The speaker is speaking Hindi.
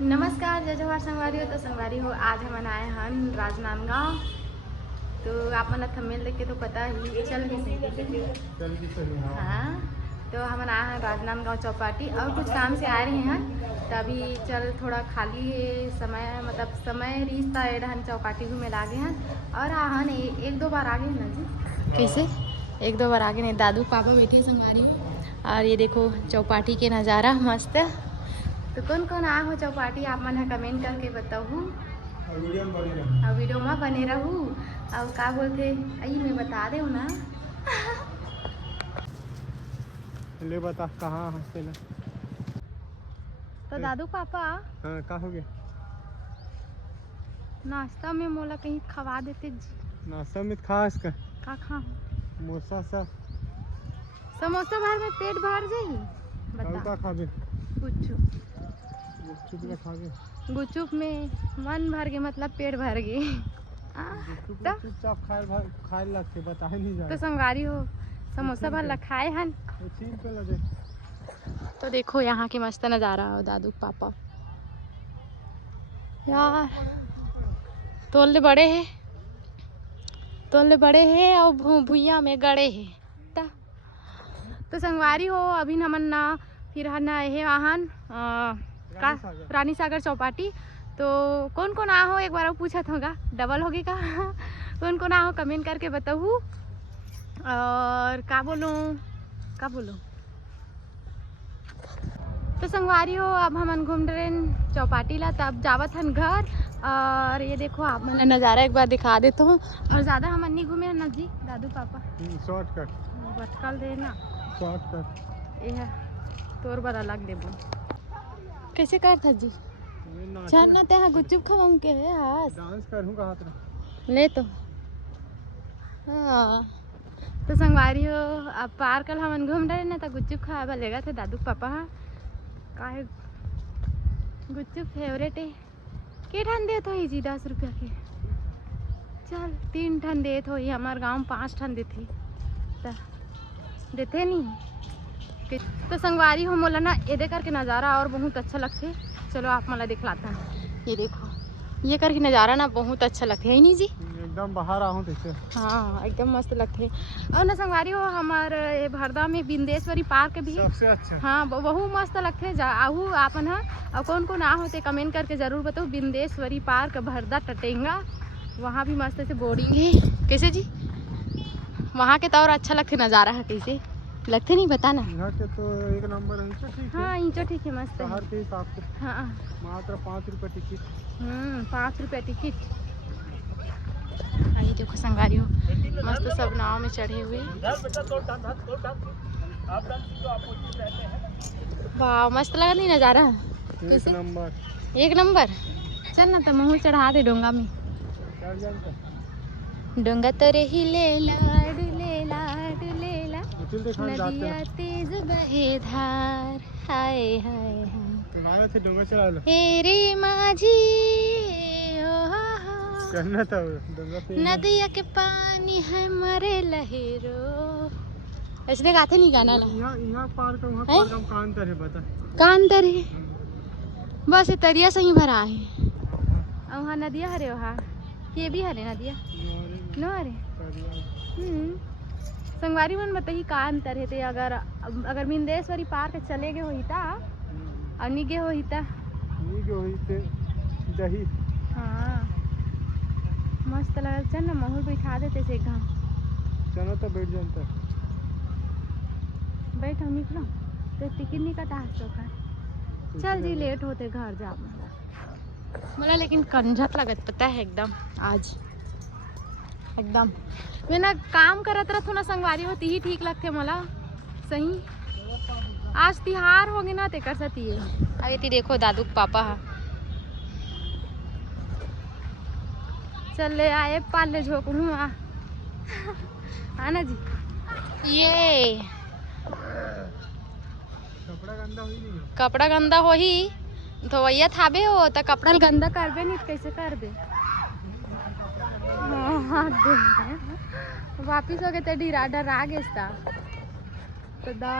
नमस्कार जय जवाहर संगवारी हो। तो संगवारी हो आज हम आए हैं राजनांदगांव। तो आप मन थंबनेल देख के तो पता ही चल भी सही। हाँ तो हम आए हैं राजनांदगांव चौपाटी और कुछ काम से आ रहे हैं। तभी चल थोड़ा खाली समय मतलब समय रिश्ता एडहन चौपाटी घूमे लागे हैं और आहन एक दो बार आगे ना जी कैसे एक दो बार आगे नहीं दादू पापा बैठे संगवारी हो। और ये देखो चौपाटी के नज़ारा मस्त। तो कौन कौन आ हो चौपाटी आप मन कमेंट करके बताऊँ और वीडियो में बने रहूँ और का बोलते आई मैं बता दे ना। ले बता कहाँ हंसते ना। तो दादू पापा हाँ का हो गया? नाश्ता में मोला कहीं खवा देते जी। नाश्ता में खास का खा समोसा सा समोसा भर में पेट भर जाही। का खाबे गुपचुप गुपचुप में मन भर गए मतलब पेट भर गए। चुपचाप खाए लगते बताए नहीं जा। तो संगवारी हो समोसा भर खाए हन। तो देखो यहाँ के मस्त नज़ारा हो दादू पापा यार तोले बड़े हैं और भुइया में गड़े हैं। तो संगवारी हो अभी नमन ना फिर ना ये वाहन का रानी सागर चौपाटी। तो कौन कौन आ हो एक बार पूछा होगा डबल होगी का कौन कौन आ हो कमेंट करके बताऊँ। और का बोलूँ तो संगवारी हो अब हम घूम रहे हैं चौपाटी ला तब जावत हन घर। और ये देखो आप मैंने नज़ारा एक बार दिखा देता हूँ। और ज़्यादा हम नहीं घूमे हैं ना जी दादू पापा शॉर्टकट भटकल दे ना शॉर्टकट ये तोर बड़ा लग देबो कैसे कर था जी चलना ते गुपचुप खवाऊं के हां डांस करूं का हाथ ले तो हाँ। तो संगवारी हो अब पार कल हम घूम रहे ना तो गुपचुप खावा लेगा थे दादू पापा काहे गुपचुप फेवरेट है के ठन देत हो जी 10 रुपया के चल 3 ठन देत हो हमारे गाँव 5 ठन देते देते नहीं। तो संगवारी हो मोला ना ये करके नज़ारा और बहुत अच्छा लगते। चलो आप मला दिखलाता है ये देखो ये करके नज़ारा ना बहुत अच्छा लगते है नहीं जी एकदम बाहर आहूँ देखते। हाँ एकदम मस्त लगते और ना संगवारी हो हमारे भरदा में बिंदेश्वरी पार्क भी सबसे अच्छा हाँ बहुत मस्त लगते आहू आपन है। और कौन कौन आ होते कमेंट करके जरूर बताओ। बिंदेश्वरी पार्क भरदा टटेंगा वहाँ भी मस्त से बोर्डिंग है कैसे जी वहाँ के तो और अच्छा लगते नज़ारा है कैसे लगते नहीं बताना। यहाँ के तो एक नंबर है ठीक है। हाँ इंचो ठीक है मस्त शहर के हिसाब से हाँ मात्र 5 रुपये टिकट 5 रुपये टिकट। ये देखो संगवारी हो मस्त सब नाव में चढ़े हुए वाह मस्त लगा नहीं नज़ारा एक नंबर। चल ना तो मुँह चढ़ा दे डोंगा में डोंगा तो रही ले लाड नदिया तेज बहे धार हाय हाय हाय हे रे माझी करना था नदिया के पानी है मरे लहेरो ऐसे गाते नहीं गाना ला यहाँ पार का वहाँ पार का का अंतर है बता का अंतर है बस तरिया से ही भरा है और वहाँ नदिया हरे वहाँ ये भी हरे नदिया न हरे संगवारी मन बताइए का अंतर है ते अगर बिंदेश्वरी पार्क चले गए होई ता अनि गे होई ता दही हाँ मस्त लगा चल ना महूर बैठा देते से घाम चलो तो बैठ जाता बैठ हम निकलो तो टिकट नहीं कटा चौका चल जी लेट होते घर जा मला लेकिन कंझत लगत पता है एकदम आज एकदम मैं ना काम करत रहा ना संगवारी होती ही ठीक लगते मला सही। आज तिहार होगी ना ते कर सती है अरे ती देखो दादू पापा चल ले आए पाले झोंकू आना जी ये कपड़ा गंदा हो ही धोवैया थाबे हो तो कपड़ा गंदा करबे नहीं कैसे कर दे वापिस हो गए तो डरा गेस्ता तो दा